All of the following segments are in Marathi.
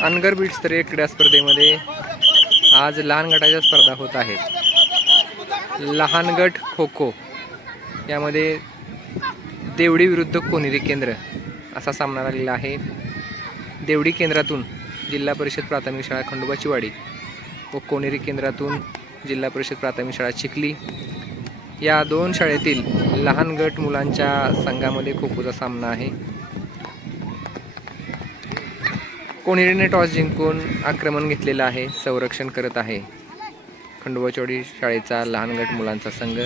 अनगर बीटस्तरीय क्रीडा स्पर्धेमध्ये आज लहान गटाच्या स्पर्धा होत आहेत। लहान गट खो खो यामध्ये देवडी विरुद्ध कोनेरी केंद्र असा सामना लागलेला आहे। देवडी केंद्रातून जिल्हा परिषद प्राथमिक शाळा खंडोबाची वाडी व कोनेरी केंद्रातून जिल्हा परिषद प्राथमिक शाळा चिखली या दोन शाळेतील लहान गट मुलांच्या संघामध्ये खो खोचा सामना आहे। कोनेरीने टॉस जिंकून आक्रमण घेतलेला आहे, संरक्षण करत आहे खंडोबाची वाडी शाळेचा लहान गट मुलांचा संघ।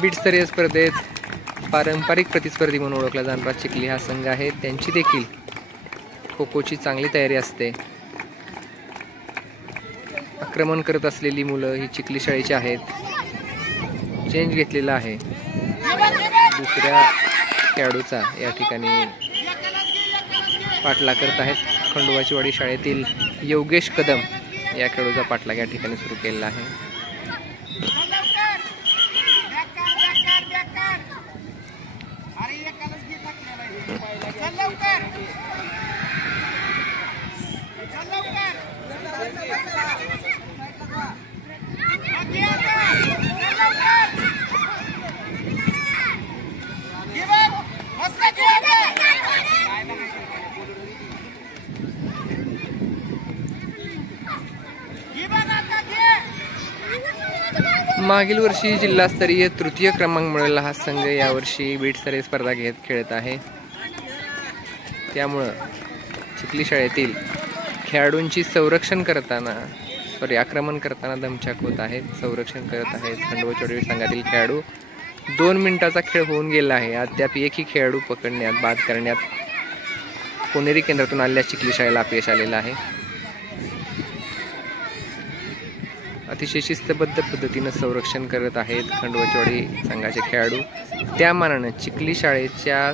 बीटस्तरीय स्पर्धेत पारंपरिक प्रतिस्पर्धी म्हणून ओळखला जाणारा चिखली हा संघ आहे। त्यांची देखील खो खोची चांगली तयारी असते। आक्रमण करत असलेली मुलं ही चिखली शाळेची आहेत। चेंज घेतलेला आहे दुसऱ्या खेळाडूचा या ठिकाणी पाठलाग करत आहेत खंडोबाची वाडी शाळेतील योगेश कदम या खेळाडूचा पाठलाग या ठिकाणी सुरू केलेला आहे। मागील वर्षी जिल्हास्तरीय तृतीय क्रमांक मिळालेला हा संघ यावर्षी बीटस्तरीय स्पर्धा खेळत आहे। त्यामुळे चिखली शाळेतील खेळाडूंची संरक्षण करताना आक्रमण करताना दमछाक होत आहेत, संरक्षण करत आहेत खंडोबाची वाडी संघातील खेळाडू। 2 मिनिटाचा खेळ होऊन गेला आहे, अद्याप एकही खेळाडू पकडण्यात बाद करण्यात कोनेरी केंद्रातून आलेल्या चिखली शाळेला अपयश आलेलं आहे। अतिशय शिस्तबद्ध पद्धतीने संरक्षण करत आहेत खंडोबाची वाडी संघाचे खेळाडू। त्या मानाने चिखली शाळेच्या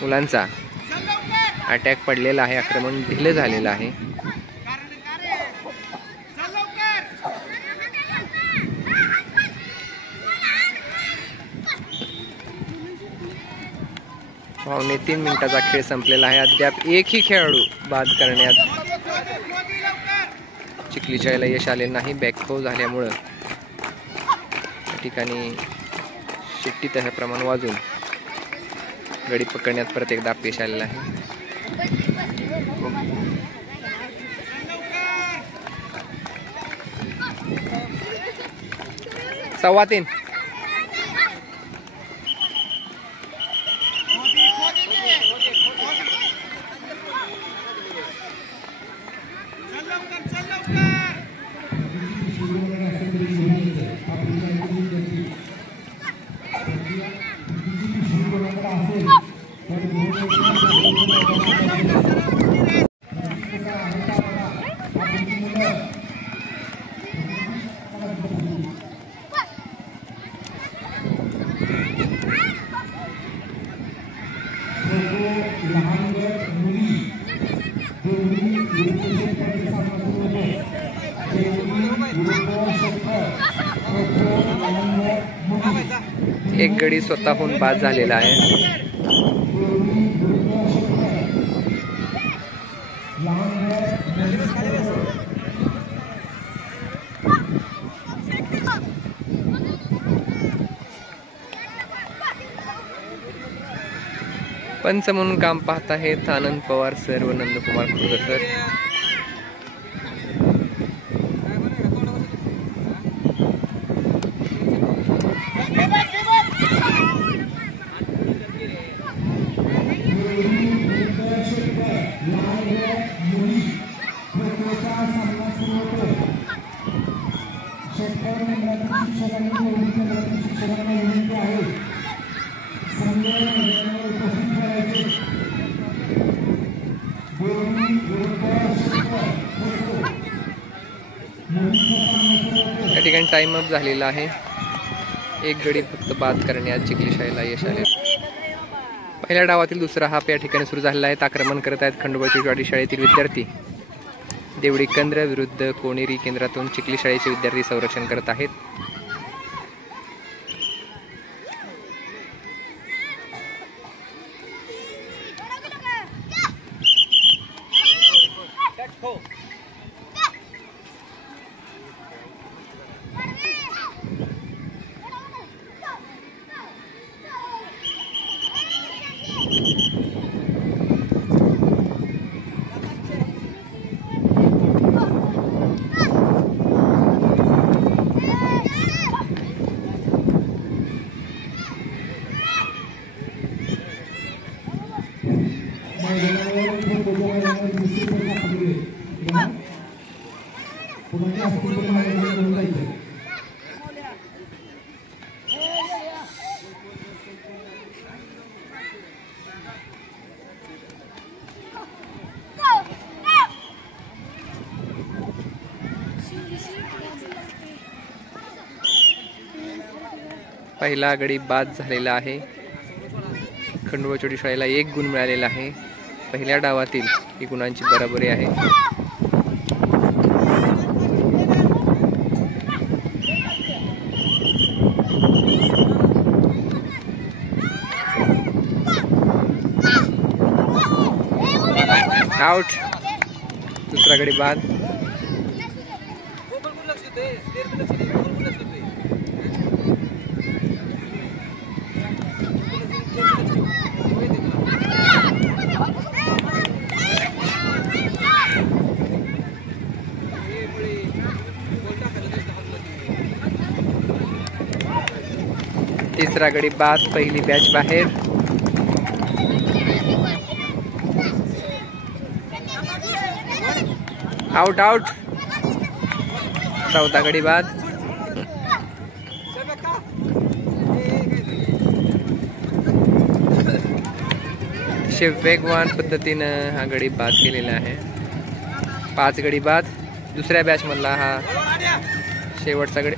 मुलांचा अटॅक पडलेला आहे, आक्रमण ढिलं झालेलं आहे। पावणे 3 मिनिटाचा खेळ संपलेला आहे, अद्याप एकही खेळाडू बाद करण्यात चिखली शाळेला यश आले नाही। बॅकफो झाल्यामुळे या ठिकाणी शिट्टी त्याप्रमाणे वाजून गडी पकडण्यात परत एकदा अपयश आलेला आहे। 3:15 एक गडी स्वतःहून बाद झालेला आहे। पंच म्हणून काम पाहत आहेत आनंद पवार सर व नंदकुमार खुर्द सर। या ठिकाणी टाइम अप झालेला आहे। एक गडी फक्त बाद करण्यात चिखली शाळेला यश आले। पहिल्या डावातील दुसरा हाफ या ठिकाणी सुरू झालेला आहे. आक्रमण करत आहेत खंडोबा चिचवाडी शाळेतील विद्यार्थी. देवडी केंद्र विरुद्ध कोणेरी केंद्रातून चिखली शाळेचे विद्यार्थी संरक्षण करत आहेत. पहिला गडी बाद झालेला आहे. खंडोबा चिचवाडी शाळेला 1 गुण मिळालेला आहे. पहिल्या डावातील ही गुणांची बराबरी आहे. आउट. दुसरा गडी बाद. तिसरा गडी बाद. पहिली बॅच बाहेर. Out out. चौथा गडी बाद. वेगवान पद्धतीनं हा गडी बाद केलेला आहे. 5 गडी बाद. दुसऱ्या बॅच मधला हा शेवटचा गडी.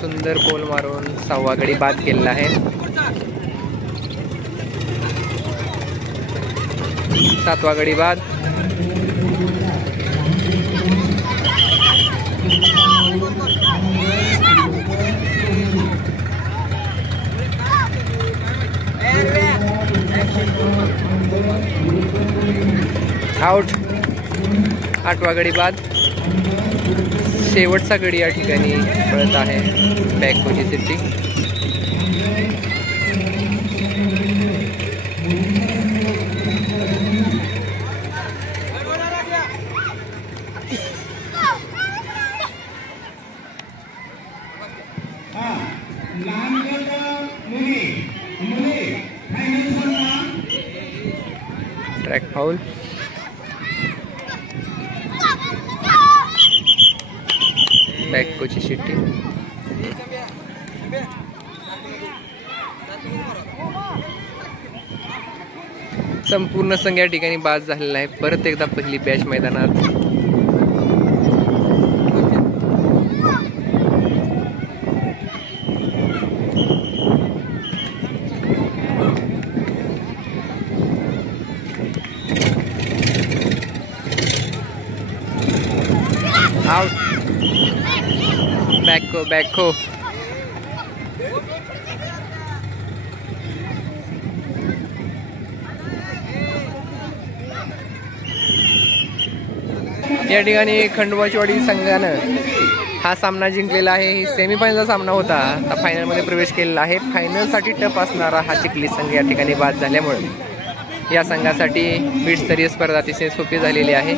सुंदर पोल मारून 6वा गडी बाद केलेला आहे. 7वा गडी बाद. आउट. 8वा गडी बाद. शेवटचा गडी या ठिकाणी पळत आहे बॅककोची सिटी. Track foul. बॅककोची शिट्टी. संपूर्ण संघ या ठिकाणी बाद झालेला आहे. परत एकदा पहिली बॅच मैदानात. आउट. बॅको. या ठिकाणी खंडोबा चिचवाडी संघानं हा सामना जिंकलेला आहे. सेमीफायनलचा सामना होता. आता फायनलमध्ये प्रवेश केलेला आहे. फायनलसाठी टफ असणारा हा चिखली संघ या ठिकाणी बाद झाल्यामुळे या संघासाठी बीडस्तरीय स्पर्धा अतिशय सोपी झालेली आहे.